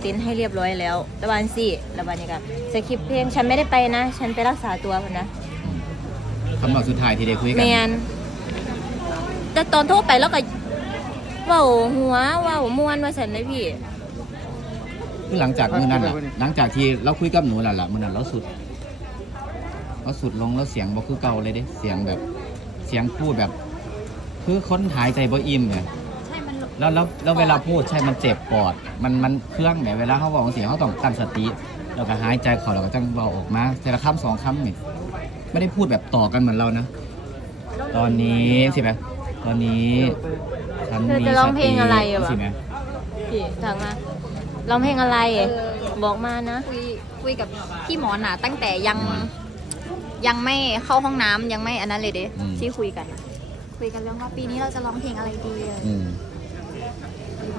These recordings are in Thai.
เต็นท์ให้เรียบร้อยแล้วตะวันสี่แล้ววันนี้ก็สคริปต์เพลงฉันไม่ได้ไปนะ ฉันไปรักษาตัวคนนะคำบอกสุดท้ายที่ได้คุยกัแมนแต่ตอนโทรไปแล้วก็เว้าหัวเว้ามวนว่าสันเลยพี่ คือหลังจากมื้อนั้นล่ะหลังจากที่เราคุยกับหนูแล้วล่ะมื้อนั้นเราสุดเราสุดลงแล้วเสียงบ่คือเก่าเลยเด้เสียงแบบเสียงพูดแบบ คือคนหายใจบ่อิ่มเนี่ย แล้วแล้วแล้วเวลาพูดใช่มันเจ็บปอด มันมันเครื่องเนี่ยเวลาเขาบอกเสียงเขาต้องตั้งสติแล้วก็หายใจเข้าแล้วก็จังเบาออกมาแต่ละคำสองคำนี่ไม่ได้พูดแบบต่อกันเหมือนเรานะ ตอนนี้สิไหมตอนนี้ฉันเธอมีจะร้องเพลงอะไรอะวะ สิไหมพี่ถามมาร้องเพลงอะไร บอกมานะ คุยคุยกับพี่หมอน่ะ ตั้งแต่ยังยังไม่เข้าห้องน้ำยังไม่อันนั้นเลยเด้ที่คุยกันคุยกันเรื่องว่าปีนี้เราจะร้องเพลงอะไรดีอะอืม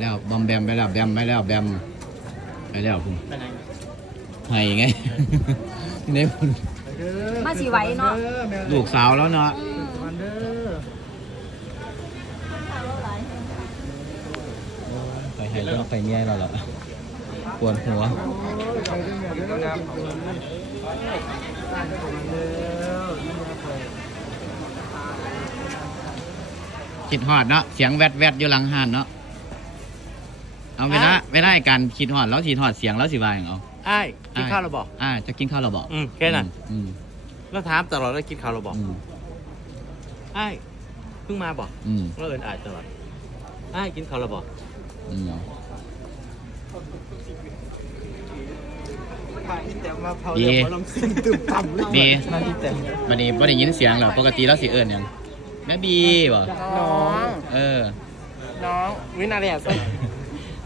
แล้วบอมแบมไปแล้วแบมไปแล้วแบมไปแล้วคุณไห้ไงนี่คุณมาสีไว้เนาะลูกสาวแล้วเนาะไปให้เรื่องไปเมียเราเหรอปวดหัว คิดฮอดเนาะเสียงแวดแวดอยู่หลังหันเนาะเอาเวลาเวลาไอ้การคิดฮอดแล้วสิฮอดเสียงแล้วสิว่าอย่างเอาอ้ายกินข้าวเราบอกอ่าจะกินข้าวเราบอกอืมแค่นั้นอืมแล้วถามตลอดแล้วกินข้าวเราบอกอืมอ้ายเพิ่งมาบอกอืมแล้วเอินอายตลอดอ้ายกินข้าวเราบอกอืมเนาะดีดีบันนี้บ่ได้ยินเสียงหรอปกติแล้วสิเอิญยัง แม่บีบ่น้องเออ น้องวินาเรียส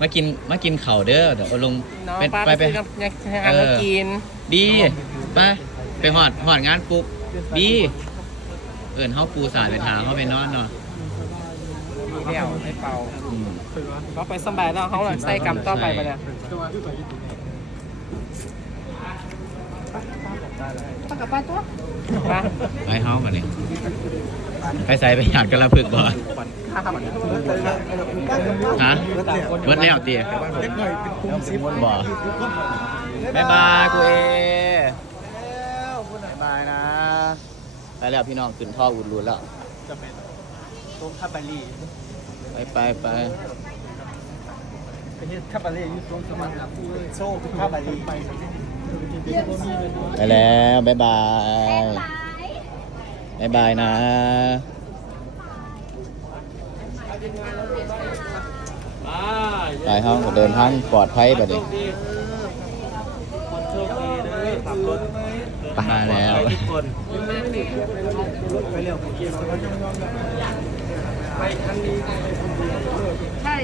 มากินมากินเข่าวเด้อเดี๋ยวเอาลงน้องเป็นป้าไปไปไปซื้อกับยังหาเงินกินบีไปไปหอดหอดงานปุ๊บบีเอิญเฮาปูสาดไปทางเฮาไปนอนเนาะเดี่ยวให้เป่าอืมเขาไปสบายแล้วเขาใส่กำต่อไปไปเนี่ยป้า กับป้าตัวป้าไปเฮากันนี่ไปใส่ไปหยาดกระพึกบ่ฮะเบิดแล้วเตี๋ยบ่บ๊ายบายกูเอบ๊ายบายนะ ไปแล้วพี่น้องขึ้นท่ออุดรูนแล้วตรงคาบารีไปไปไปประเทศคาบารีอยู่ตรงสมันโซ่คาบารีไป ไปแล้วบ๊ายบายบ๊ายบายนะไปห้องเดินทางปลอดภัยแบบนี้คนโชคดีเลยขับรถไปาแล้วทุกคนใช่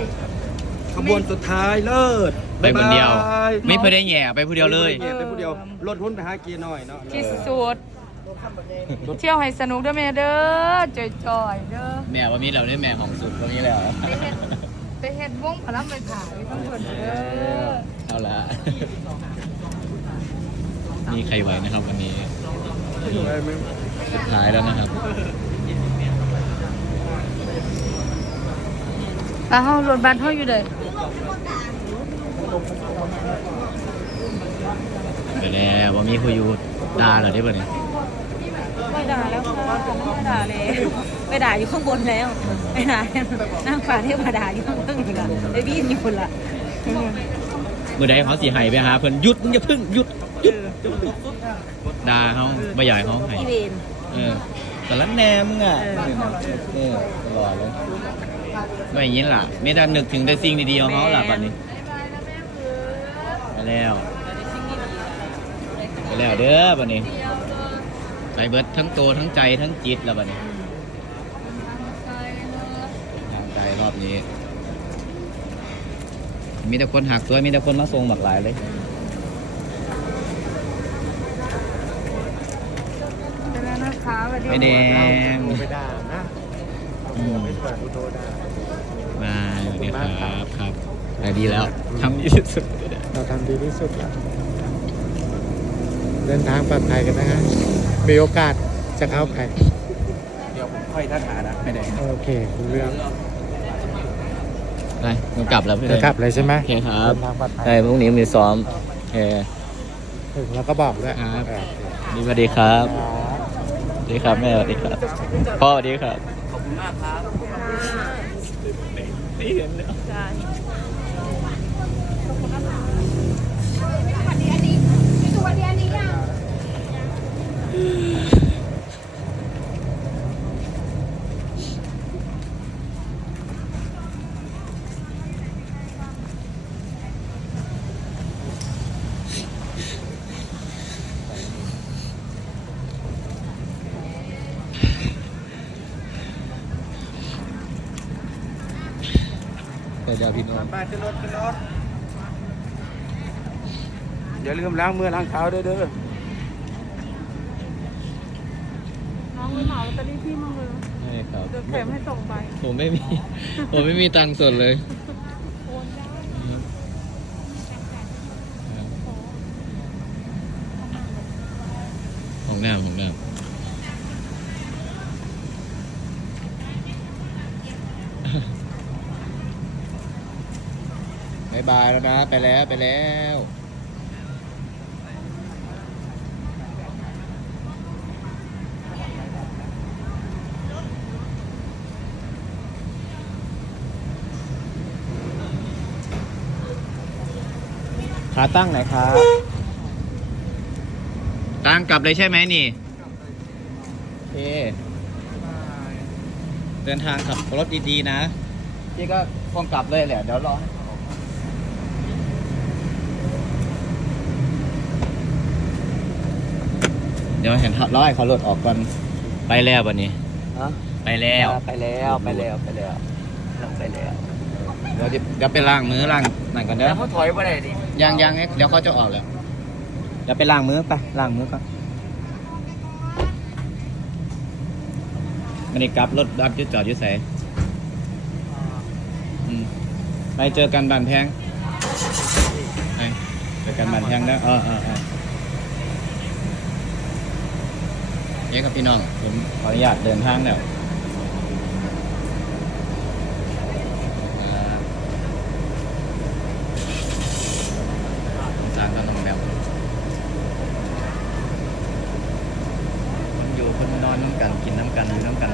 ขบวนสุดท้ายเลิศไปคนเดียว บ๊าบายไม่เพื่อได้แหย่ไปผู้เดียวเลย ไปผู้เดียวรถหุ้นไปหาเกียร์หน่อยเนาะที่สุด เที่ยวให้สนุกด้วยแม่เด้อจอยๆเด้อแม่ว่ามีเราได้แม่ของสุดตรงนี้แล้ว ไปเฮ็ดวงพลังไปขายทั้งคนเด้อเอาละมีใครไหวนะครับวันนี้สุดท้ายแล้วนะครับป้าเฮารถบัสเฮาอยู่เด้อ ไปแล้วว่ามีผู้อยู่ดาเหรอได้ป่ะเนี่ยไม่ด่าแล้วค่ะไม่ด่าเลยไปด่าอยู่ข้างบนแล้วไปด่านั่งฟ้าเทวดาอยู่ข้างบนอีกอะไปบีนอยู่คนละเมื่อใดเขาสีไห้ไปหาเพิ่นหยุดมึงอย่าพึ่งหยุดหยุดด่าเขาบ่ใหญ่เขาไห้อีเวนเออแต่ละแนมงอะเออตลอดเลยไม่อย่างนี้ล่ะไม่ได้นึกถึงแต่สิ่งดีๆของเขาล่ะบัดนี้ไป แล้วไปแล้วเด้อบัดนี้ไปเบิดทั้งตัวทั้งใจทั้งจิตแล้วบัดนี้นี่มีแต่คนหักตัวมีแต่คนมาส่งหลากหลายเลยไปแล้วนะคะสวัสดีไม่แดงไปด่านะอืมไม่เปิดอุโตด่ามาสวัสดีครับครับแต่ดีแล้วทำดีที่สุด เราทำดีที่สุดแล้วเดินทางปลอดภัยกันนะฮะมีโอกาสจะเข้าไปเดี๋ยวผมค่อยทักหานะไม่ได้โอเครู้เรื่องไปผมกลับแล้วพี่จะกลับเลยใช่ไหมโอเคครับเดินทางปลอดภัยใช่พรุ่งนี้มีซ้อมโอเค ถึงแล้วก็บอกด้วยครับ เออสวัสดีครับสวัสดีครับแม่สวัสดีครับพ่อสวัสดีครับแต่เดี๋ยว พี่น้องไปขึ้นรถขึ้นรถอย่าลืมล้างมือล้างเท้าด้วยเด้อน้องไปเหมาลอตเตอรี่พี่มาเลยใช่ครับเดี๋ยวแถมให้ส่งไปผมไม่มีผมไม่มีตังค์สดเลยของน้ำของน้ำ บายแล้วนะ ไปแล้วไปแล้วขาตั้งไหนครับตั้งกลับเลยใช่ไหมนี่โอเคเดินทางขับรถดีๆนะ พี่ก็คงกลับเลยแหละ เดี๋ยวรอให้ เขาออกเดี๋ยวเห็นร้อยเขารถออกก่อนไปแล้ววันนี้ฮะไปแล้วไปแล้วไปแล้วไปแล้วไปแล้วเดี๋ยวจะเดี๋ยวไปล้างมือล้างนั่นก่อนเด้แล้วอเขาถอยไปไหนดิยังยังเดี๋ยวเขาจะออกแล้วเดี๋ยวไปล้างมือไปล้างมือก่อนมันนี่กลับรถบัสจะจอดอยู่ใส่อืมไปเจอกันบันแพงไปเจอกันบันแพงแล้วเออเออ เออเย้ครับพี่น้องผมขออนุญาตเดินทางแล้วอ่างก็นองแบบคนอยู่คนนอนน้ำกันกินน้ำกันอยู่น้ำกัน